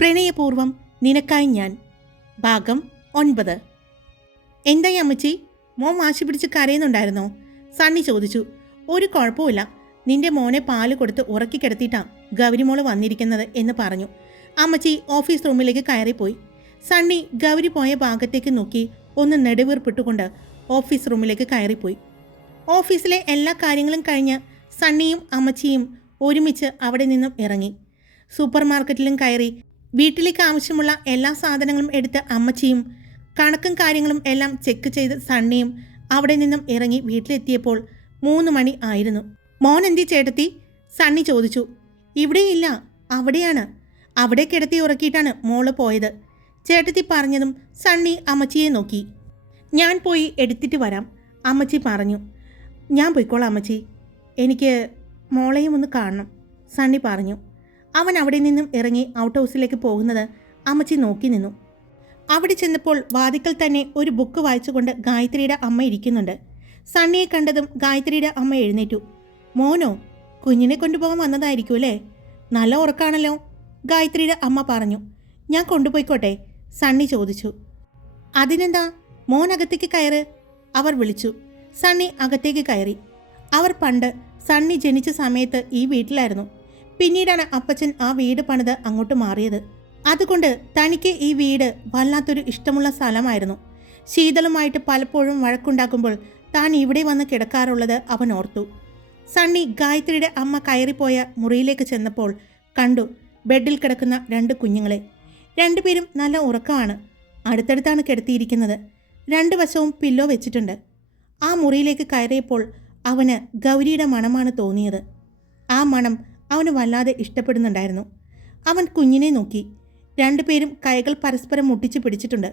പ്രണയപൂർവം നിനക്കായി ഞാൻ ഭാഗം 9. എന്തായി അമ്മച്ചി, മോൻ വാശി പിടിച്ച് കരയുന്നുണ്ടായിരുന്നോ? സണ്ണി ചോദിച്ചു. ഒരു കുഴപ്പമില്ല, നിന്റെ മോനെ പാല് കൊടുത്ത് ഉറക്കി കിടത്തിയിട്ടാ ഗൗരിമോള് വന്നിരിക്കുന്നത് എന്ന് പറഞ്ഞു. അമ്മച്ചി ഓഫീസ് റൂമിലേക്ക് കയറിപ്പോയി. സണ്ണി ഗൗരി പോയ ഭാഗത്തേക്ക് നോക്കി ഒന്ന് നെടുവീർപ്പിട്ടുകൊണ്ട് ഓഫീസ് റൂമിലേക്ക് കയറിപ്പോയി. ഓഫീസിലെ എല്ലാ കാര്യങ്ങളും കഴിഞ്ഞ് സണ്ണിയും അമ്മച്ചിയും ഒരുമിച്ച് അവിടെ നിന്നും ഇറങ്ങി. സൂപ്പർ മാർക്കറ്റിലും കയറി വീട്ടിലേക്ക് ആവശ്യമുള്ള എല്ലാ സാധനങ്ങളും എടുത്ത് അമ്മച്ചിയും കണക്കും കാര്യങ്ങളും എല്ലാം ചെക്ക് ചെയ്ത് സണ്ണിയും അവിടെ നിന്നും ഇറങ്ങി വീട്ടിലെത്തിയപ്പോൾ 3 മണി ആയിരുന്നു. മോൻ എന്തി ചേട്ടത്തി? സണ്ണി ചോദിച്ചു. ഇവിടെയില്ല, അവിടെയാണ്. അവിടെ കിടത്തി ഉറക്കിയിട്ടാണ് മോള് പോയത്. ചേട്ടത്തി പറഞ്ഞതും സണ്ണി അമ്മച്ചിയെ നോക്കി. ഞാൻ പോയി എടുത്തിട്ട് വരാം, അമ്മച്ചി പറഞ്ഞു. ഞാൻ പോയിക്കോളാം അമ്മച്ചി, എനിക്ക് മോളെയും ഒന്ന് കാണണം, സണ്ണി പറഞ്ഞു. അവൻ അവിടെ നിന്നും ഇറങ്ങി ഔട്ട് ഹൗസിലേക്ക് പോകുന്നത് അമ്മച്ചി നോക്കി നിന്നു. അവിടെ ചെന്നപ്പോൾ വാതിക്കൽ തന്നെ ഒരു ബുക്ക് വായിച്ചുകൊണ്ട് ഗായത്രിയുടെ അമ്മ ഇരിക്കുന്നുണ്ട്. സണ്ണിയെ കണ്ടതും ഗായത്രിയുടെ അമ്മ എഴുന്നേറ്റു. മോനോ? കുഞ്ഞിനെ കൊണ്ടുപോകാൻ വന്നതായിരിക്കും അല്ലേ? നല്ല ഉറക്കാണല്ലോ, ഗായത്രിയുടെ അമ്മ പറഞ്ഞു. ഞാൻ കൊണ്ടുപോയിക്കോട്ടെ? സണ്ണി ചോദിച്ചു. അതിനെന്താ, മോൻ അകത്തേക്ക് കയറ്, അവർ വിളിച്ചു. സണ്ണി അകത്തേക്ക് കയറി. അവർ പണ്ട് സണ്ണി ജനിച്ച സമയത്ത് ഈ വീട്ടിലായിരുന്നു. പിന്നീടാണ് അപ്പച്ചൻ ആ വീട് പണിത് അങ്ങോട്ട് മാറിയത്. അതുകൊണ്ട് തനിക്ക് ഈ വീട് വല്ലാത്തൊരു ഇഷ്ടമുള്ള സ്ഥലമായിരുന്നു. ശീതളുമായിട്ട് പലപ്പോഴും വഴക്കുണ്ടാക്കുമ്പോൾ താൻ ഇവിടെ വന്ന് കിടക്കാറുള്ളത് അവൻ ഓർത്തു. സണ്ണി ഗായത്രിയുടെ അമ്മ കയറിപ്പോയ മുറിയിലേക്ക് ചെന്നപ്പോൾ കണ്ടു ബെഡിൽ കിടക്കുന്ന 2 കുഞ്ഞുങ്ങളെ. 2 പേരും നല്ല ഉറക്കമാണ്. അടുത്തടുത്താണ് കിടത്തിയിരിക്കുന്നത്. 2 വശവും പില്ലോ വെച്ചിട്ടുണ്ട്. ആ മുറിയിലേക്ക് കയറിയപ്പോൾ അവന് ഗൗരിയുടെ മണമാണ് തോന്നിയത്. ആ മണം അവന് വല്ലാതെ ഇഷ്ടപ്പെടുന്നുണ്ടായിരുന്നു. അവൻ കുഞ്ഞിനെ നോക്കി. 2 പേരും കൈകൾ പരസ്പരം മുട്ടിച്ച് പിടിച്ചിട്ടുണ്ട്.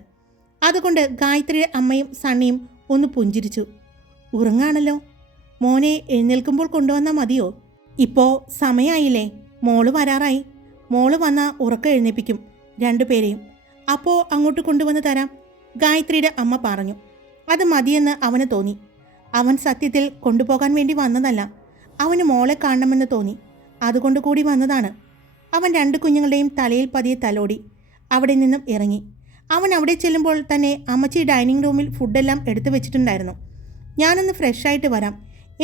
അതുകൊണ്ട് ഗായത്രിയുടെ അമ്മയും സണ്ണിയും ഒന്ന് പുഞ്ചിരിച്ചു. ഉറങ്ങാണല്ലോ, മോനെ എഴുന്നേൽക്കുമ്പോൾ കൊണ്ടുവന്നാൽ മതിയോ? ഇപ്പോൾ സമയമായില്ലേ, മോള് വരാറായി. മോള് വന്നാൽ ഉറക്കം എഴുന്നേൽപ്പിക്കും 2 പേരെയും. അപ്പോൾ അങ്ങോട്ട് കൊണ്ടുവന്ന് തരാം, ഗായത്രിയുടെ അമ്മ പറഞ്ഞു. അത് മതിയെന്ന് അവന് തോന്നി. അവൻ സത്യത്തിൽ കൊണ്ടുപോകാൻ വേണ്ടി വന്നതല്ല, അവന് മോളെ കാണണമെന്ന് തോന്നി, അതുകൊണ്ട് കൂടി വന്നതാണ്. അവൻ 2 കുഞ്ഞുങ്ങളുടെയും തലയിൽ പതിയെ തലോടി അവിടെ നിന്നും ഇറങ്ങി. അവൻ അവിടെ ചെല്ലുമ്പോൾ തന്നെ അമ്മച്ചി ഡൈനിങ് റൂമിൽ ഫുഡെല്ലാം എടുത്തു വെച്ചിട്ടുണ്ടായിരുന്നു. ഞാനൊന്ന് ഫ്രഷായിട്ട് വരാം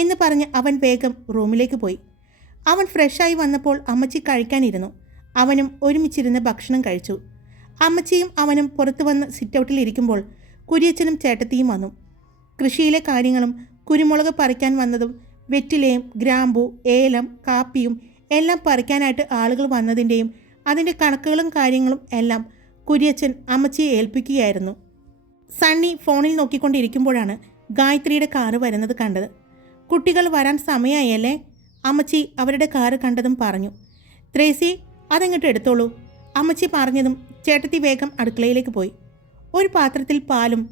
എന്ന് പറഞ്ഞ് അവൻ വേഗം റൂമിലേക്ക് പോയി. അവൻ ഫ്രഷായി വന്നപ്പോൾ അമ്മച്ചി കഴിക്കാനിരുന്നു. അവനും ഒരുമിച്ചിരുന്ന് ഭക്ഷണം കഴിച്ചു. അമ്മച്ചിയും അവനും പുറത്തു വന്ന് സിറ്റൗട്ടിൽ ഇരിക്കുമ്പോൾ കുര്യച്ചനും ചേട്ടത്തിയും വന്നു. കൃഷിയിലെ കാര്യങ്ങളും കുരുമുളക് പറിക്കാൻ വന്നതും വെറ്റിലയും ഗ്രാമ്പു ഏലം കാപ്പിയും എല്ലാം പറിക്കാനായിട്ട് ആളുകൾ വന്നതിൻ്റെയും അതിൻ്റെ കണക്കുകളും കാര്യങ്ങളും എല്ലാം കുര്യച്ചൻ അമ്മച്ചിയെ ഏൽപ്പിക്കുകയായിരുന്നു. സണ്ണി ഫോണിൽ നോക്കിക്കൊണ്ടിരിക്കുമ്പോഴാണ് ഗായത്രിയുടെ കാറ് വരുന്നത് കണ്ടത്. കുട്ടികൾ വരാൻ സമയമായല്ലേ, അമ്മച്ചി അവരുടെ കാറ് കണ്ടതും പറഞ്ഞു. ത്രേസി, അതങ്ങോട്ട് എടുത്തോളൂ, അമ്മച്ചി പറഞ്ഞതും ചേട്ടത്തി വേഗം അടുക്കളയിലേക്ക് പോയി. ഒരു പാത്രത്തിൽ പാലും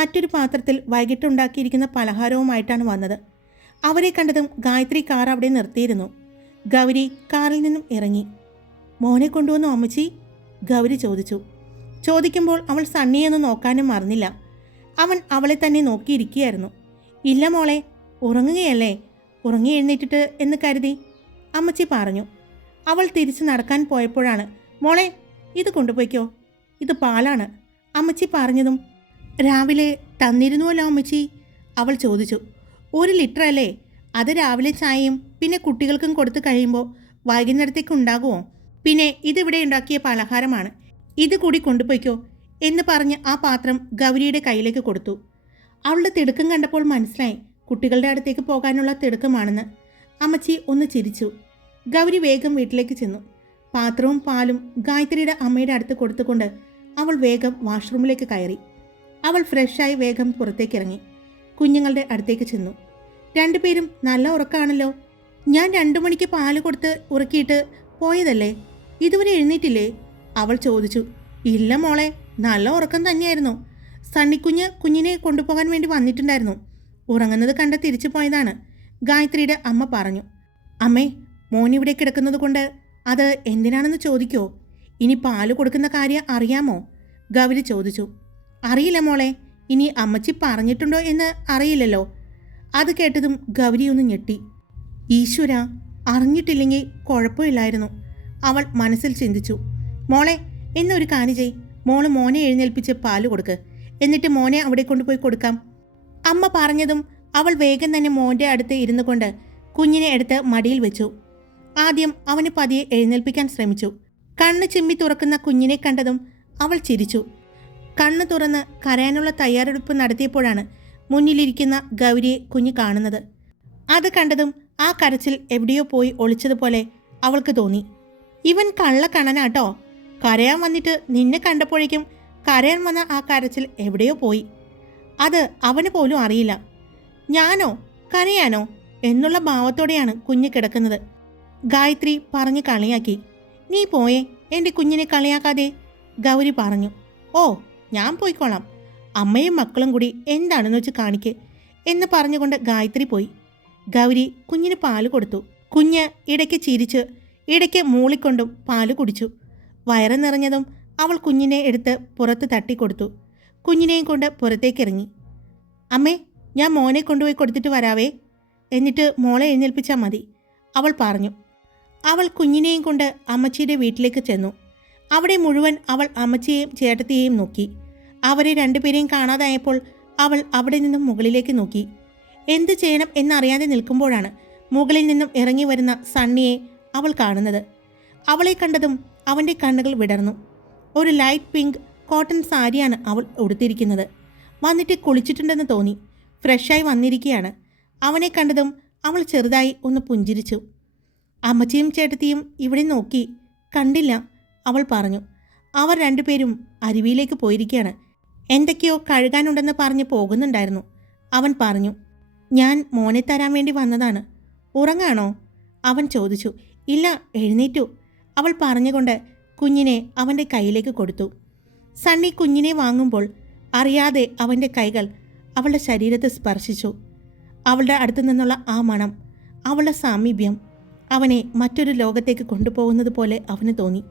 മറ്റൊരു പാത്രത്തിൽ വൈകിട്ടുണ്ടാക്കിയിരിക്കുന്ന പലഹാരവുമായിട്ടാണ് വന്നത്. അവരെ കണ്ടതും ഗായത്രി കാർ അവിടെ നിർത്തിയിരുന്നു. ഗൗരി കാറിൽ നിന്നും ഇറങ്ങി. മോനെ കൊണ്ടുവന്നു അമ്മച്ചി, ഗൗരി ചോദിച്ചു. ചോദിക്കുമ്പോൾ അവൾ സണ്ണിയൊന്നും നോക്കാനും മറന്നില്ല. അവൻ അവളെ തന്നെ നോക്കിയിരിക്കുകയായിരുന്നു. ഇല്ല മോളെ, ഉറങ്ങുകയല്ലേ, ഉറങ്ങി എഴുന്നേറ്റിട്ട് എന്ന് കരുതി, അമ്മച്ചി പറഞ്ഞു. അവൾ തിരിച്ചു നടക്കാൻ പോയപ്പോഴാണ് മോളെ ഇത് കൊണ്ടുപോയിക്കോ, ഇത് പാലാണ്, അമ്മച്ചി പറഞ്ഞതും രാവിലെ തന്നിരുന്നുവല്ലോ അമ്മച്ചി, അവൾ ചോദിച്ചു. 1 ലിറ്റർ അല്ലേ, അത് രാവിലെ ചായയും പിന്നെ കുട്ടികൾക്കും കൊടുത്തു കഴിയുമ്പോൾ വൈകുന്നേരത്തേക്ക് ഉണ്ടാകുമോ? പിന്നെ ഇതിവിടെ ഉണ്ടാക്കിയ പലഹാരമാണ്, ഇത് കൂടി കൊണ്ടുപോയിക്കോ എന്ന് പറഞ്ഞ് ആ പാത്രം ഗൗരിയുടെ കയ്യിലേക്ക് കൊടുത്തു. അവളുടെ തിടുക്കം കണ്ടപ്പോൾ മനസ്സിലായി കുട്ടികളുടെ അടുത്തേക്ക് പോകാനുള്ള തിടുക്കമാണെന്ന്. അമ്മച്ചി ഒന്ന് ചിരിച്ചു. ഗൗരി വേഗം വീട്ടിലേക്ക് ചെന്നു. പാത്രവും പാലും ഗായത്രിയുടെ അമ്മയുടെ അടുത്ത് കൊടുത്തുകൊണ്ട് അവൾ വേഗം വാഷ്റൂമിലേക്ക് കയറി. അവൾ ഫ്രഷായി വേഗം പുറത്തേക്ക് ഇറങ്ങി. കുഞ്ഞുങ്ങളുടെ അടുത്തേക്ക് ചെന്നു. 2 പേരും നല്ല ഉറക്കമാണല്ലോ. ഞാൻ 2 മണിക്ക് പാല് കൊടുത്ത് ഉറക്കിയിട്ട് പോയതല്ലേ, ഇതുവരെ എഴുന്നേറ്റില്ലേ, അവൾ ചോദിച്ചു. ഇല്ല മോളെ, നല്ല ഉറക്കം തന്നെയായിരുന്നു. സണ്ണിക്കുഞ്ഞ് കുഞ്ഞിനെ കൊണ്ടുപോകാൻ വേണ്ടി വന്നിട്ടുണ്ടായിരുന്നു. ഉറങ്ങുന്നത് കണ്ട് തിരിച്ചു പോയതാണ്, ഗായത്രിയുടെ അമ്മ പറഞ്ഞു. അമ്മേ, മോനിവിടെ കിടക്കുന്നത് കൊണ്ട് അത് എന്തിനാണെന്ന് ചോദിക്കോ? ഇനി പാല് കൊടുക്കുന്ന കാര്യം അറിയാമോ, ഗൗരി ചോദിച്ചു. അറിയില്ല മോളെ, ഇനി അമ്മച്ചി പറഞ്ഞിട്ടുണ്ടോ എന്ന് അറിയില്ലല്ലോ. അത് കേട്ടതും ഗൗരി ഒന്ന് ഞെട്ടി. ഈശ്വര, അറിഞ്ഞിട്ടില്ലെങ്കിൽ കുഴപ്പമില്ലായിരുന്നു, അവൾ മനസ്സിൽ ചിന്തിച്ചു. മോളെ, എന്നൊരു കാര്യം ചെയ്, മോള് മോനെ എഴുന്നേൽപ്പിച്ച് പാല് കൊടുക്ക്, എന്നിട്ട് മോനെ അവിടെ കൊണ്ടുപോയി കൊടുക്കാം. അമ്മ പറഞ്ഞതും അവൾ വേഗം തന്നെ മോൻ്റെ അടുത്ത് ഇരുന്നു കൊണ്ട് കുഞ്ഞിനെ എടുത്ത് മടിയിൽ വെച്ചു. ആദ്യം അവന് പതിയെ എഴുന്നേൽപ്പിക്കാൻ ശ്രമിച്ചു. കണ്ണ് ചിമ്മി തുറക്കുന്ന കുഞ്ഞിനെ കണ്ടതും അവൾ ചിരിച്ചു. കണ്ണ് തുറന്ന് കരയാനുള്ള തയ്യാറെടുപ്പ് നടത്തിയപ്പോഴാണ് മുന്നിലിരിക്കുന്ന ഗൗരിയെ കുഞ്ഞ് കാണുന്നത്. അത് കണ്ടതും ആ കരച്ചിൽ എവിടെയോ പോയി ഒളിച്ചതുപോലെ അവൾക്ക് തോന്നി. ഇവൻ കള്ളക്കണ്ണനാട്ടോ, കരയാൻ വന്നിട്ട് നിന്നെ കണ്ടപ്പോഴേക്കും കരയാൻ വന്ന ആ കരച്ചിൽ എവിടെയോ പോയി. അത് അവന് പോലും അറിയില്ല. ഞാനോ കരയാനോ എന്നുള്ള ഭാവത്തോടെയാണ് കുഞ്ഞ് കിടക്കുന്നത്. ഗായത്രി പറഞ്ഞ് കളിയാക്കി. നീ പോയേ, എൻ്റെ കുഞ്ഞിനെ കളിയാക്കാതെ, ഗൗരി പറഞ്ഞു. ഓ, ഞാൻ പോയിക്കോളാം, അമ്മയും മക്കളും കൂടി എന്താണെന്ന് വെച്ച് കാണിക്ക് എന്ന് പറഞ്ഞുകൊണ്ട് ഗായത്രി പോയി. ഗൗരി കുഞ്ഞിന് പാല് കൊടുത്തു. കുഞ്ഞ് ഇടയ്ക്ക് ചിരിച്ച് ഇടയ്ക്ക് മൂളിക്കൊണ്ടും പാല് കുടിച്ചു. വയറ് നിറഞ്ഞതും അവൾ കുഞ്ഞിനെ എടുത്ത് പുറത്ത് തട്ടിക്കൊടുത്തു. കുഞ്ഞിനെയും കൊണ്ട് പുറത്തേക്കിറങ്ങി. അമ്മേ, ഞാൻ മോനെ കൊണ്ടുപോയി കൊടുത്തിട്ട് വരാവേ, എന്നിട്ട് മോളെ എഴുന്നേൽപ്പിച്ചാൽ മതി, അവൾ പറഞ്ഞു. അവൾ കുഞ്ഞിനെയും കൊണ്ട് അമ്മച്ചിയുടെ വീട്ടിലേക്ക് ചെന്നു. അവിടെ മുഴുവൻ അവൾ അമ്മച്ചിയെയും ചേട്ടത്തിയെയും നോക്കി. അവരെ രണ്ടുപേരെയും കാണാതായപ്പോൾ അവൾ അവിടെ നിന്നും മുകളിലേക്ക് നോക്കി. എന്തു ചെയ്യണം എന്നറിയാതെ നിൽക്കുമ്പോഴാണ് മുകളിൽ നിന്നും ഇറങ്ങി വരുന്ന സണ്ണിയെ അവൾ കാണുന്നത്. അവളെ കണ്ടതും അവൻ്റെ കണ്ണുകൾ വിടർന്നു. ഒരു ലൈറ്റ് പിങ്ക് കോട്ടൺ സാരിയാണ് അവൾ ഉടുത്തിരിക്കുന്നത്. വന്നിട്ട് കുളിച്ചിട്ടുണ്ടെന്ന് തോന്നി. ഫ്രഷായി വന്നിരിക്കുകയാണ്. അവനെ കണ്ടതും അവൾ ചെറുതായി ഒന്ന് പുഞ്ചിരിച്ചു. അമ്മച്ചിയും ചേട്ടത്തിയും ഇവിടെ നോക്കി കണ്ടില്ല, അവൾ പറഞ്ഞു. അവർ രണ്ടുപേരും അരുവിയിലേക്ക് പോയിരിക്കുകയാണ്. എന്തൊക്കെയോ കഴുകാനുണ്ടെന്ന് പറഞ്ഞ് പോകുന്നുണ്ടായിരുന്നു. അവൻ പറഞ്ഞു. ഞാൻ മോനെ തരാൻ വേണ്ടി വന്നതാണ്. ഉറങ്ങാണോ? അവൻ ചോദിച്ചു. ഇല്ല, എഴുന്നേറ്റു, അവൾ പറഞ്ഞുകൊണ്ട് കുഞ്ഞിനെ അവൻ്റെ കയ്യിലേക്ക് കൊടുത്തു. സണ്ണി കുഞ്ഞിനെ വാങ്ങുമ്പോൾ അറിയാതെ അവൻ്റെ കൈകൾ അവളുടെ ശരീരത്തെ സ്പർശിച്ചു. അവളുടെ അടുത്തു നിന്നുള്ള ആ മണം, അവളുടെ സാമീപ്യം അവനെ മറ്റൊരു ലോകത്തേക്ക് കൊണ്ടുപോകുന്നത് പോലെ അവന് തോന്നി.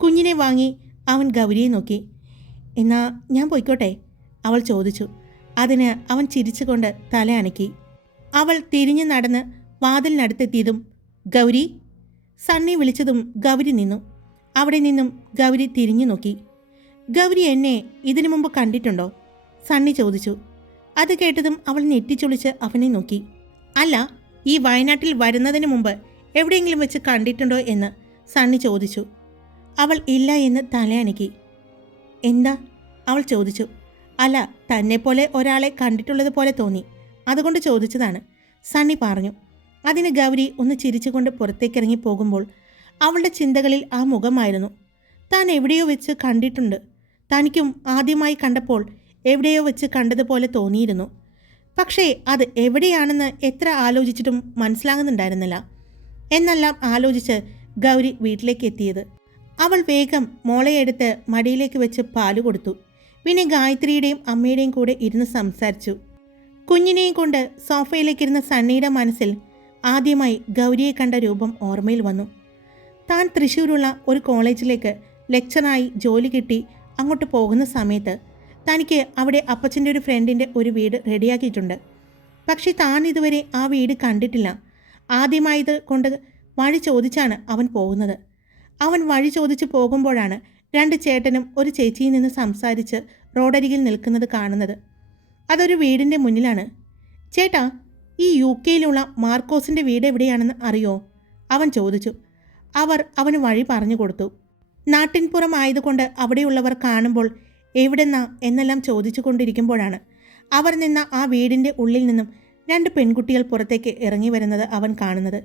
കുഞ്ഞിനെ വാങ്ങി അവൻ ഗൗരിയെ നോക്കി. എന്നാ ഞാൻ പോയിക്കോട്ടെ, അവൾ ചോദിച്ചു. അതിന് അവൻ ചിരിച്ചുകൊണ്ട് തല അനക്കി. അവൾ തിരിഞ്ഞു നടന്ന് വാതിലിനടുത്തെത്തിയതും ഗൗരി, സണ്ണി വിളിച്ചതും ഗൗരി നിന്നു. അവിടെ നിന്നും ഗൗരി തിരിഞ്ഞു നോക്കി. ഗൗരി എന്നെ ഇതിനു മുമ്പ് കണ്ടിട്ടുണ്ടോ? സണ്ണി ചോദിച്ചു. അത് കേട്ടതും അവൾ നെറ്റിച്ചൊളിച്ച് അവനെ നോക്കി. അല്ല, ഈ വയനാട്ടിൽ വരുന്നതിന് മുമ്പ് എവിടെയെങ്കിലും വെച്ച് കണ്ടിട്ടുണ്ടോ എന്ന് സണ്ണി ചോദിച്ചു. അവൾ ഇല്ല എന്ന് തലയനക്കി. എന്താ? അവൾ ചോദിച്ചു. അല്ല, തന്നെപ്പോലെ ഒരാളെ കണ്ടിട്ടുള്ളത് പോലെ തോന്നി, അതുകൊണ്ട് ചോദിച്ചതാണ്, സണ്ണി പറഞ്ഞു. അതിന് ഗൗരി ഒന്ന് ചിരിച്ചുകൊണ്ട് പുറത്തേക്കിറങ്ങി പോകുമ്പോൾ അവളുടെ ചിന്തകളിൽ ആ മുഖമായിരുന്നു. താൻ എവിടെയോ വെച്ച് കണ്ടിട്ടുണ്ട്. തനിക്കും ആദ്യമായി കണ്ടപ്പോൾ എവിടെയോ വെച്ച് കണ്ടതുപോലെ തോന്നിയിരുന്നു. പക്ഷേ അത് എവിടെയാണെന്ന് എത്ര ആലോചിച്ചിട്ടും മനസ്സിലാകുന്നുണ്ടായിരുന്നില്ല. എന്നെല്ലാം ആലോചിച്ച് ഗൗരി വീട്ടിലേക്ക് എത്തിയത്. അവൾ വേഗം മോളെ എടുത്ത് മടിയിലേക്ക് വെച്ച് പാല് കൊടുത്തു. പിന്നെ ഗായത്രിയുടെയും അമ്മയുടെയും കൂടെ ഇരുന്ന് സംസാരിച്ചു. കുഞ്ഞിനെയും കൊണ്ട് സോഫയിലേക്കിരുന്ന സണ്ണിയുടെ മനസ്സിൽ ആദ്യമായി ഗൗരിയെ കണ്ട രൂപം ഓർമ്മയിൽ വന്നു. താൻ തൃശ്ശൂരുള്ള ഒരു കോളേജിലേക്ക് ലെക്ചറായി ജോലി കിട്ടി അങ്ങോട്ട് പോകുന്ന സമയത്ത് തനിക്ക് അവിടെ അപ്പച്ചൻ്റെ ഒരു ഫ്രണ്ടിൻ്റെ ഒരു വീട് റെഡിയാക്കിയിട്ടുണ്ട്. പക്ഷേ താൻ ഇതുവരെ ആ വീട് കണ്ടിട്ടില്ല. ആദ്യമായത് കൊണ്ട് വഴി ചോദിച്ചാണ് അവൻ പോകുന്നത്. അവൻ വഴി ചോദിച്ച് പോകുമ്പോഴാണ് രണ്ട് ചേട്ടനും ഒരു ചേച്ചിയിൽ നിന്ന് സംസാരിച്ച് റോഡരികിൽ നിൽക്കുന്നത് കാണുന്നത്. അതൊരു വീടിൻ്റെ മുന്നിലാണ്. ചേട്ടാ, ഈ UK-യിലുള്ള മാർക്കോസിൻ്റെ വീട് എവിടെയാണെന്ന് അറിയോ? അവൻ ചോദിച്ചു. അവർ അവന് വഴി പറഞ്ഞു കൊടുത്തു. നാട്ടിൻപുറം ആയതുകൊണ്ട് അവിടെയുള്ളവർ കാണുമ്പോൾ എവിടെന്നാ എന്നെല്ലാം ചോദിച്ചു കൊണ്ടിരിക്കുമ്പോഴാണ് അവർ നിന്ന ആ വീടിൻ്റെ ഉള്ളിൽ നിന്നും രണ്ട് പെൺകുട്ടികൾ പുറത്തേക്ക് ഇറങ്ങി വരുന്നത് അവൻ കാണുന്നത്.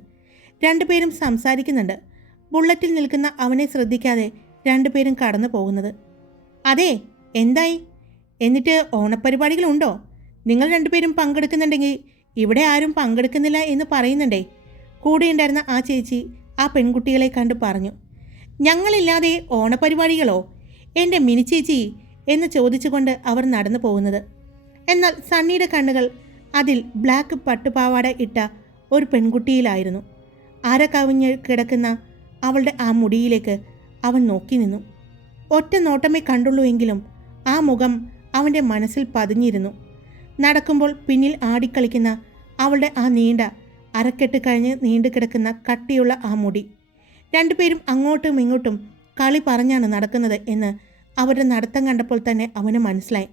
രണ്ടുപേരും സംസാരിക്കുന്നുണ്ട്. ബുള്ളറ്റിൽ നിൽക്കുന്ന അവനെ ശ്രദ്ധിക്കാതെ രണ്ടുപേരും കടന്നു പോകുന്നത്. അതെ, എന്തായി? എന്നിട്ട് ഓണപ്പരിപാടികളുണ്ടോ? നിങ്ങൾ രണ്ടുപേരും പങ്കെടുക്കുന്നുണ്ടെങ്കിൽ ഇവിടെ ആരും പങ്കെടുക്കുന്നില്ല എന്ന് പറയുന്നുണ്ടേ, കൂടെയുണ്ടായിരുന്ന ആ ചേച്ചി ആ പെൺകുട്ടികളെ കണ്ട് പറഞ്ഞു. ഞങ്ങളില്ലാതെ ഓണപരിപാടികളോ എൻ്റെ മിനി ചേച്ചി എന്ന് ചോദിച്ചുകൊണ്ട് അവർ നടന്നു പോകുന്നത്. എന്നാൽ സണ്ണിയുടെ കണ്ണുകൾ അതിൽ ബ്ലാക്ക് പട്ടുപാവാട ഇട്ട ഒരു പെൺകുട്ടിയിലായിരുന്നു. അര കവിഞ്ഞ് കിടക്കുന്ന അവളുടെ ആ മുടിയിലേക്ക് അവൻ നോക്കി നിന്നു. ഒറ്റ നോട്ടമേ കണ്ടുള്ളൂ എങ്കിലും ആ മുഖം അവൻ്റെ മനസ്സിൽ പതിഞ്ഞിരുന്നു. നടക്കുമ്പോൾ പിന്നിൽ ആടിക്കളിക്കുന്ന അവളുടെ ആ നീണ്ട അരക്കെട്ട് കഴിഞ്ഞ് നീണ്ടു കിടക്കുന്ന കട്ടിയുള്ള ആ മുടി. രണ്ടുപേരും അങ്ങോട്ടും ഇങ്ങോട്ടും കളി പറഞ്ഞാണ് നടക്കുന്നത് എന്ന് അവരുടെ നടത്തം കണ്ടപ്പോൾ തന്നെ അവന് മനസ്സിലായി.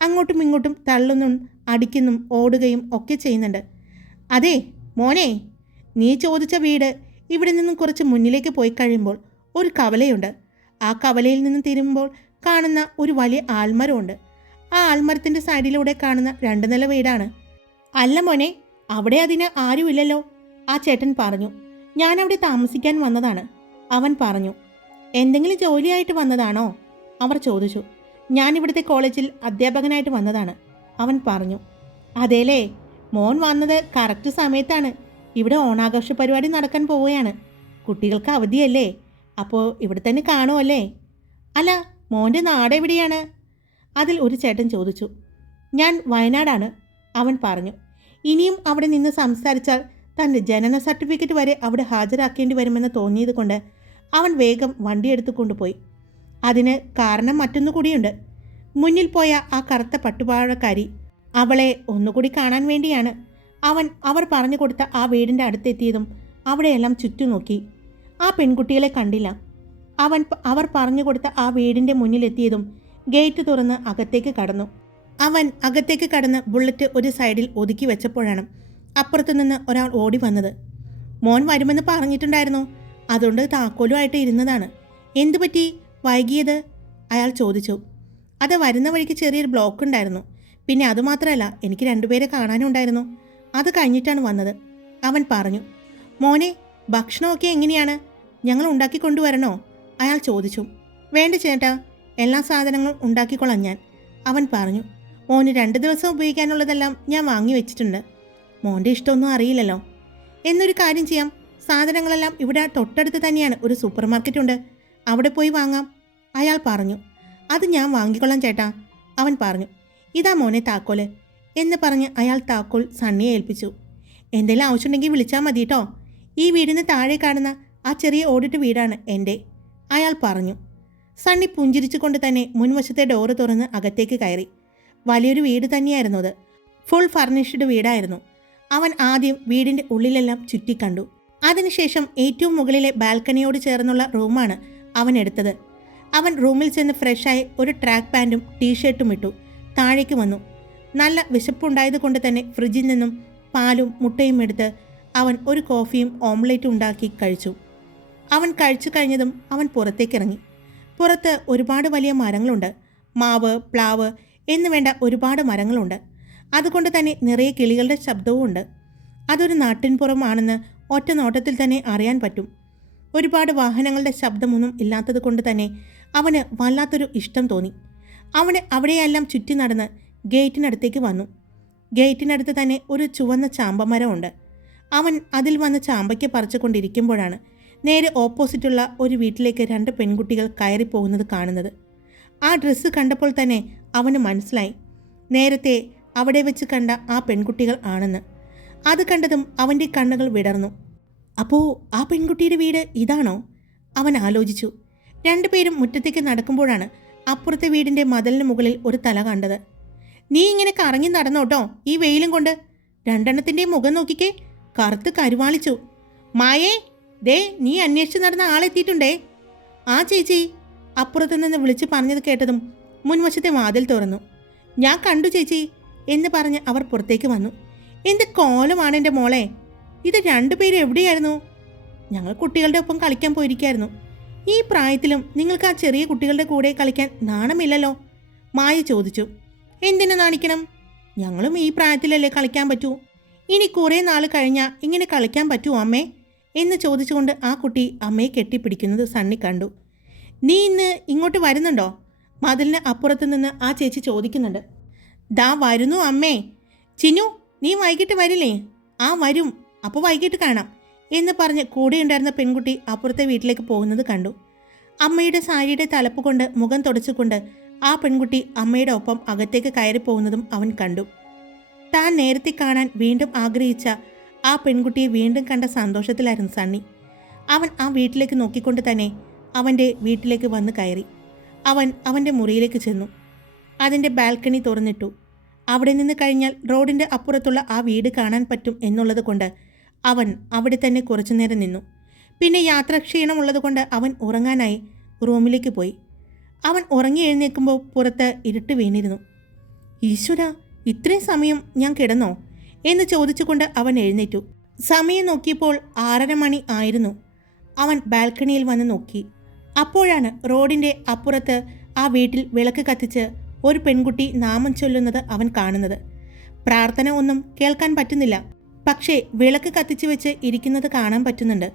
അങ്ങോട്ടും ഇങ്ങോട്ടും തള്ളുന്നും അടിക്കുന്നും ഓടുകയും ഒക്കെ ചെയ്യുന്നുണ്ട്. അതെ മോനെ, നീ ചോദിച്ച വീട് ഇവിടെ നിന്നും കുറച്ച് മുന്നിലേക്ക് പോയി കഴിയുമ്പോൾ ഒരു കവലയുണ്ട്. ആ കവലയിൽ നിന്നും തിരുമ്പോൾ കാണുന്ന ഒരു വലിയ ആൽമരമുണ്ട്. ആ ആൽമരത്തിൻ്റെ സൈഡിലൂടെ കാണുന്ന 2 നില വീടാണ്. അല്ല മോനെ, അവിടെ അതിന് ആരുമില്ലല്ലോ, ആ ചേട്ടൻ പറഞ്ഞു. ഞാനവിടെ താമസിക്കാൻ വന്നതാണ്, അവൻ പറഞ്ഞു. എന്തെങ്കിലും ജോലിയായിട്ട് വന്നതാണോ, അവർ ചോദിച്ചു. ഞാനിവിടുത്തെ കോളേജിൽ അധ്യാപകനായിട്ട് വന്നതാണ്, അവൻ പറഞ്ഞു. അതേലേ, മോൻ വന്നത് കറക്റ്റ് സമയത്താണ്. ഇവിടെ ഓണാഘോഷ പരിപാടി നടക്കാൻ പോവുകയാണ്. കുട്ടികൾക്ക് അവധിയല്ലേ, അപ്പോൾ ഇവിടെ തന്നെ കാണുമല്ലേ. അല്ല, മോൻ്റെ നാട് എവിടെയാണ്, അതിൽ ഒരു ചേട്ടൻ ചോദിച്ചു. ഞാൻ വയനാടാണ്, അവൻ പറഞ്ഞു. ഇനിയും അവിടെ നിന്ന് സംസാരിച്ചാൽ തൻ്റെ ജനന സർട്ടിഫിക്കറ്റ് വരെ അവിടെ ഹാജരാക്കേണ്ടി വരുമെന്ന് തോന്നിയത് കൊണ്ട് അവൻ വേഗം വണ്ടിയെടുത്ത് കൊണ്ടുപോയി. അതിന് കാരണം മറ്റൊന്നു കൂടിയുണ്ട്. മുന്നിൽ പോയ ആ കറുത്ത പട്ടുപാഴക്കാരി അവളെ ഒന്നുകൂടി കാണാൻ വേണ്ടിയാണ്. അവർ പറഞ്ഞു കൊടുത്ത ആ വീടിൻ്റെ അടുത്തെത്തിയതും അവിടെയെല്ലാം ചുറ്റും നോക്കി. ആ പെൺകുട്ടികളെ കണ്ടില്ല. അവർ പറഞ്ഞു കൊടുത്ത ആ വീടിൻ്റെ മുന്നിലെത്തിയതും ഗേറ്റ് തുറന്ന് അകത്തേക്ക് കടന്നു. അവൻ അകത്തേക്ക് കടന്ന് ബുള്ളറ്റ് ഒരു സൈഡിൽ ഒതുക്കി വെച്ചപ്പോഴാണ് അപ്പുറത്തുനിന്ന് ഒരാൾ ഓടി വന്നത്. മോൻ വരുമെന്ന് പറഞ്ഞിട്ടുണ്ടായിരുന്നു, അതുകൊണ്ട് താക്കോലുമായിട്ട് ഇരുന്നതാണ്. എന്തു പറ്റി വൈകിയത്, അയാൾ ചോദിച്ചു. അത് വരുന്ന വഴിക്ക് ചെറിയൊരു ബ്ലോക്ക് ഉണ്ടായിരുന്നു. പിന്നെ അതുമാത്രമല്ല, എനിക്ക് 2 പേരെ കാണാനുണ്ടായിരുന്നു. അത് കഴിഞ്ഞിട്ടാണ് വന്നത്, അവൻ പറഞ്ഞു. മോനെ, ഭക്ഷണമൊക്കെ എങ്ങനെയാണ്, ഞങ്ങൾ ഉണ്ടാക്കി കൊണ്ടുവരണോ, അയാൾ ചോദിച്ചു. വേണ്ട ചേട്ടാ, എല്ലാ സാധനങ്ങളും ഉണ്ടാക്കിക്കൊള്ളാം ഞാൻ, അവൻ പറഞ്ഞു. മോന് 2 ദിവസം ഉപയോഗിക്കാനുള്ളതെല്ലാം ഞാൻ വാങ്ങി വെച്ചിട്ടുണ്ട്. മോൻ്റെ ഇഷ്ടമൊന്നും അറിയില്ലല്ലോ. എന്നൊരു കാര്യം ചെയ്യാം, സാധനങ്ങളെല്ലാം ഇവിടെ തൊട്ടടുത്ത് തന്നെയാണ് ഒരു സൂപ്പർ മാർക്കറ്റുണ്ട്, അവിടെ പോയി വാങ്ങാം, അയാൾ പറഞ്ഞു. അത് ഞാൻ വാങ്ങിക്കൊള്ളാം ചേട്ടാ, അവൻ പറഞ്ഞു. ഇതാ മോനെ താക്കോല് എന്ന് പറഞ്ഞ് അയാൾ താക്കോൽ സണ്ണിയെ ഏൽപ്പിച്ചു. എന്തെങ്കിലും ആവശ്യമുണ്ടെങ്കിൽ വിളിച്ചാൽ മതി കേട്ടോ. ഈ വീടിന് താഴെ കാണുന്ന ആ ചെറിയ ഓടിട്ട് വീടാണ് എൻ്റെ, അയാൾ പറഞ്ഞു. സണ്ണി പുഞ്ചിരിച്ചുകൊണ്ട് തന്നെ മുൻവശത്തെ ഡോറ് തുറന്ന് അകത്തേക്ക് കയറി. വലിയൊരു വീട് തന്നെയായിരുന്നു അത്. ഫുൾ ഫർണിഷ്ഡ് വീടായിരുന്നു. അവൻ ആദ്യം വീടിൻ്റെ ഉള്ളിലെല്ലാം ചുറ്റിക്കണ്ടു. അതിനുശേഷം ഏറ്റവും മുകളിലെ ബാൽക്കണിയോട് ചേർന്നുള്ള റൂമാണ് അവൻ എടുത്തത്. അവൻ റൂമിൽ ചെന്ന് ഫ്രഷായി ഒരു ട്രാക്ക് പാൻറ്റും ടീഷർട്ടും ഇട്ടു താഴേക്ക് വന്നു. നല്ല വിശപ്പുണ്ടായത് കൊണ്ട് തന്നെ ഫ്രിഡ്ജിൽ നിന്നും പാലും മുട്ടയും എടുത്ത് അവൻ ഒരു കോഫിയും ഓംലേറ്റും ഉണ്ടാക്കി കഴിച്ചു. അവൻ കഴിച്ചു കഴിഞ്ഞതും അവൻ പുറത്തേക്കിറങ്ങി. പുറത്ത് ഒരുപാട് വലിയ മരങ്ങളുണ്ട്. മാവ്, പ്ലാവ് എന്ന് വേണ്ട ഒരുപാട് മരങ്ങളുണ്ട്. അതുകൊണ്ട് തന്നെ നിറയെ കിളികളുടെ ശബ്ദവും ഉണ്ട്. അതൊരു നാട്ടിൻപുറമാണെന്ന് ഒറ്റ നോട്ടത്തിൽ തന്നെ അറിയാൻ പറ്റും. ഒരുപാട് വാഹനങ്ങളുടെ ശബ്ദമൊന്നും ഇല്ലാത്തത് കൊണ്ട് തന്നെ അവന് വല്ലാത്തൊരു ഇഷ്ടം തോന്നി. അവന് അവിടെയെല്ലാം ചുറ്റി നടന്ന് ഗേറ്റിനടുത്തേക്ക് വന്നു. ഗേറ്റിനടുത്ത് തന്നെ ഒരു ചുവന്ന ചാമ്പമരമുണ്ട്. അവൻ അതിൽ വന്ന് ചാമ്പയ്ക്ക് പറിച്ചുകൊണ്ടിരിക്കുമ്പോഴാണ് നേരെ ഓപ്പോസിറ്റുള്ള ഒരു വീട്ടിലേക്ക് 2 പെൺകുട്ടികൾ കയറിപ്പോകുന്നത് കാണുന്നത്. ആ ഡ്രസ്സ് കണ്ടപ്പോൾ തന്നെ അവന് മനസ്സിലായി നേരത്തെ അവിടെ വെച്ച് കണ്ട ആ പെൺകുട്ടികൾ ആണെന്ന്. അത് കണ്ടതും അവൻ്റെ കണ്ണുകൾ വിടർന്നു. അപ്പോൾ ആ പെൺകുട്ടിയുടെ വീട് ഇതാണോ, അവൻ ആലോചിച്ചു. 2 പേരും മുറ്റത്തേക്ക് നടക്കുമ്പോഴാണ് അപ്പുറത്തെ വീടിൻ്റെ മതിലിന് മുകളിൽ ഒരു തല കണ്ടത്. നീ ഇങ്ങനെ കറങ്ങി നടന്നോട്ടോ ഈ വെയിലും കൊണ്ട്, 2 മുഖം നോക്കിക്കേ, കറുത്ത് കരുവാളിച്ചു. മായേ, ദേ നീ അന്വേഷിച്ച് നടന്ന ആളെത്തിയിട്ടുണ്ടേ. ആ ചേച്ചി, അപ്പുറത്തു നിന്ന് വിളിച്ച് പറഞ്ഞത് കേട്ടതും മുൻവശത്തെ വാതിൽ തുറന്നു. ഞാൻ കണ്ടു ചേച്ചി എന്ന് പറഞ്ഞ് അവർ പുറത്തേക്ക് വന്നു. എന്ത് കോലമാണ് എൻ്റെ മോളെ, ഇത് 2 പേരും എവിടെയായിരുന്നു? ഞങ്ങൾ കുട്ടികളുടെ ഒപ്പം കളിക്കാൻ പോയിരിക്കായിരുന്നു. ഈ പ്രായത്തിലും നിങ്ങൾക്ക് ആ ചെറിയ കുട്ടികളുടെ കൂടെ കളിക്കാൻ നാണമില്ലല്ലോ, മായ ചോദിച്ചു. എന്തിനു നാണിക്കണം, ഞങ്ങളും ഈ പ്രായത്തിലല്ലേ കളിക്കാൻ പറ്റൂ. ഇനി കുറേ നാൾ കഴിഞ്ഞാൽ ഇങ്ങനെ കളിക്കാൻ പറ്റുമോ അമ്മേ എന്ന് ചോദിച്ചുകൊണ്ട് ആ കുട്ടി അമ്മയെ കെട്ടിപ്പിടിക്കുന്നത് സണ്ണി കണ്ടു. നീ ഇന്ന് ഇങ്ങോട്ട് വരുന്നുണ്ടോ, മതിലിന് അപ്പുറത്തു നിന്ന് ആ ചേച്ചി ചോദിക്കുന്നുണ്ട്. ദാ വരുന്നു അമ്മേ. ചിന്നു, നീ വൈകിട്ട് വരില്ലേ? ആ വരും, അപ്പോൾ വൈകിട്ട് കാണാം എന്ന് പറഞ്ഞ് കൂടെയുണ്ടായിരുന്ന പെൺകുട്ടി അപ്പുറത്തെ വീട്ടിലേക്ക് പോകുന്നത് കണ്ടു. അമ്മയുടെ സാരിയുടെ തലപ്പ് കൊണ്ട് മുഖം തുടച്ചുകൊണ്ട് ആ പെൺകുട്ടി അമ്മയുടെ ഒപ്പം അകത്തേക്ക് കയറിപ്പോകുന്നതും അവൻ കണ്ടു. താൻ നേരത്തെ കാണാൻ വീണ്ടും ആഗ്രഹിച്ച ആ പെൺകുട്ടിയെ വീണ്ടും കണ്ട സന്തോഷത്തിലായിരുന്നു സണ്ണി. അവൻ ആ വീട്ടിലേക്ക് നോക്കിക്കൊണ്ട് തന്നെ അവൻ്റെ വീട്ടിലേക്ക് വന്ന് കയറി. അവൻ അവൻ്റെ മുറിയിലേക്ക് ചെന്നു. അതിൻ്റെ ബാൽക്കണി തുറന്നിട്ടു. അവിടെ നിന്ന് കഴിഞ്ഞാൽ റോഡിൻ്റെ അപ്പുറത്തുള്ള ആ വീട് കാണാൻ പറ്റും എന്നുള്ളത് കൊണ്ട് അവൻ അവിടെ തന്നെ കുറച്ചു നേരം നിന്നു. പിന്നെ യാത്രാക്ഷീണമുള്ളത് കൊണ്ട് അവൻ ഉറങ്ങാനായി റൂമിലേക്ക് പോയി. അവൻ ഉറങ്ങി എഴുന്നേൽക്കുമ്പോൾ പുറത്ത് ഇരുട്ട് വീണിരുന്നു. ഈശ്വര, ഇത്രയും സമയം ഞാൻ കിടന്നോ എന്ന് ചോദിച്ചുകൊണ്ട് അവൻ എഴുന്നേറ്റു. സമയം നോക്കിയപ്പോൾ 6:30 മണി ആയിരുന്നു. അവൻ ബാൽക്കണിയിൽ വന്ന് നോക്കി. അപ്പോഴാണ് റോഡിൻ്റെ അപ്പുറത്ത് ആ വീട്ടിൽ വിളക്ക് കത്തിച്ച് ഒരു പെൺകുട്ടി നാമം ചൊല്ലുന്നത് അവൻ കാണുന്നത്. പ്രാർത്ഥന ഒന്നും കേൾക്കാൻ പറ്റുന്നില്ല, പക്ഷേ വിളക്ക് കത്തിച്ചു വെച്ച് ഇരിക്കുന്നത് കാണാൻ പറ്റുന്നുണ്ട്.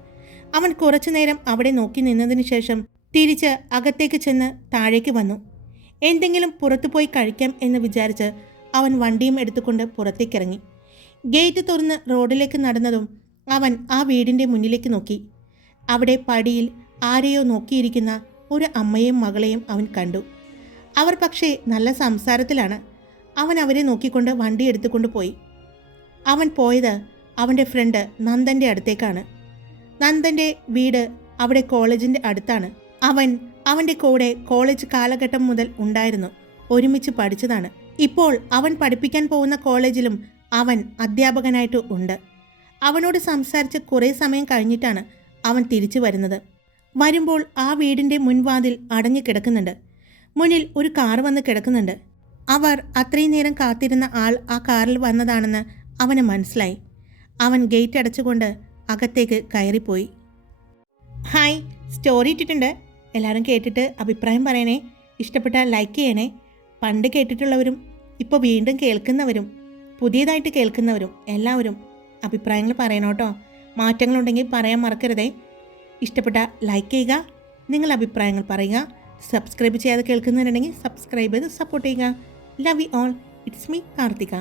അവൻ കുറച്ചു നേരം അവിടെ നോക്കി നിന്നതിന് ശേഷം തിരിച്ച് അകത്തേക്ക് ചെന്ന് താഴേക്ക് വന്നു. എന്തെങ്കിലും പുറത്തു പോയി കഴിക്കാം എന്ന് വിചാരിച്ച് അവൻ വണ്ടിയും എടുത്തുകൊണ്ട് പുറത്തേക്കിറങ്ങി. ഗേറ്റ് തുറന്ന് റോഡിലേക്ക് നടന്നതും അവൻ ആ വീടിൻ്റെ മുന്നിലേക്ക് നോക്കി. അവിടെ പടിയിൽ ആരെയോ നോക്കിയിരിക്കുന്ന ഒരു അമ്മയെയും മകളെയും അവൻ കണ്ടു. അവർ പക്ഷേ നല്ല സംസാരത്തിലാണ്. അവൻ അവരെ നോക്കിക്കൊണ്ട് വണ്ടി എടുത്തുകൊണ്ട് പോയി. അവൻ പോയത് അവൻ്റെ ഫ്രണ്ട് നന്ദൻ്റെ അടുത്തേക്കാണ്. നന്ദൻ്റെ വീട് അവിടെ കോളേജിൻ്റെ അടുത്താണ്. അവൻ അവൻ്റെ കൂടെ കോളേജ് കാലഘട്ടം മുതൽ ഉണ്ടായിരുന്നു. ഒരുമിച്ച് പഠിച്ചതാണ്. ഇപ്പോൾ അവൻ പഠിപ്പിക്കാൻ പോകുന്ന കോളേജിലും അവൻ അധ്യാപകനായിട്ട് ഉണ്ട്. അവനോട് സംസാരിച്ച് കുറേ സമയം കഴിഞ്ഞിട്ടാണ് അവൻ തിരിച്ചു വരുന്നത്. വരുമ്പോൾ ആ വീടിൻ്റെ മുൻവാതിൽ അടഞ്ഞു കിടക്കുന്നുണ്ട്. മുന്നിൽ ഒരു കാർ വന്ന് കിടക്കുന്നുണ്ട്. അവർ അത്രയും നേരം കാത്തിരുന്ന ആൾ ആ കാറിൽ വന്നതാണെന്ന് അവന് മനസ്സിലായി. അവൻ ഗേറ്റ് അടച്ചുകൊണ്ട് അകത്തേക്ക് കയറിപ്പോയി. ഹായ്, സ്റ്റോറി ഇട്ടിട്ടുണ്ട്. എല്ലാവരും കേട്ടിട്ട് അഭിപ്രായം പറയണേ. ഇഷ്ടപ്പെട്ടാൽ ലൈക്ക് ചെയ്യണേ. പണ്ട് കേട്ടിട്ടുള്ളവരും ഇപ്പോൾ വീണ്ടും കേൾക്കുന്നവരും പുതിയതായിട്ട് കേൾക്കുന്നവരും എല്ലാവരും അഭിപ്രായങ്ങൾ പറയണോട്ടോ. മാറ്റങ്ങളുണ്ടെങ്കിൽ പറയാൻ മറക്കരുതേ. ഇഷ്ടപ്പെട്ടാൽ ലൈക്ക് ചെയ്യുക, നിങ്ങളുടെ അഭിപ്രായങ്ങൾ പറയുക. സബ്സ്ക്രൈബ് ചെയ്യാതെ കേൾക്കുന്നവരുണ്ടെങ്കിൽ സബ്സ്ക്രൈബ് ചെയ്ത് സപ്പോർട്ട് ചെയ്യുക. Love you all. It's me Karthika.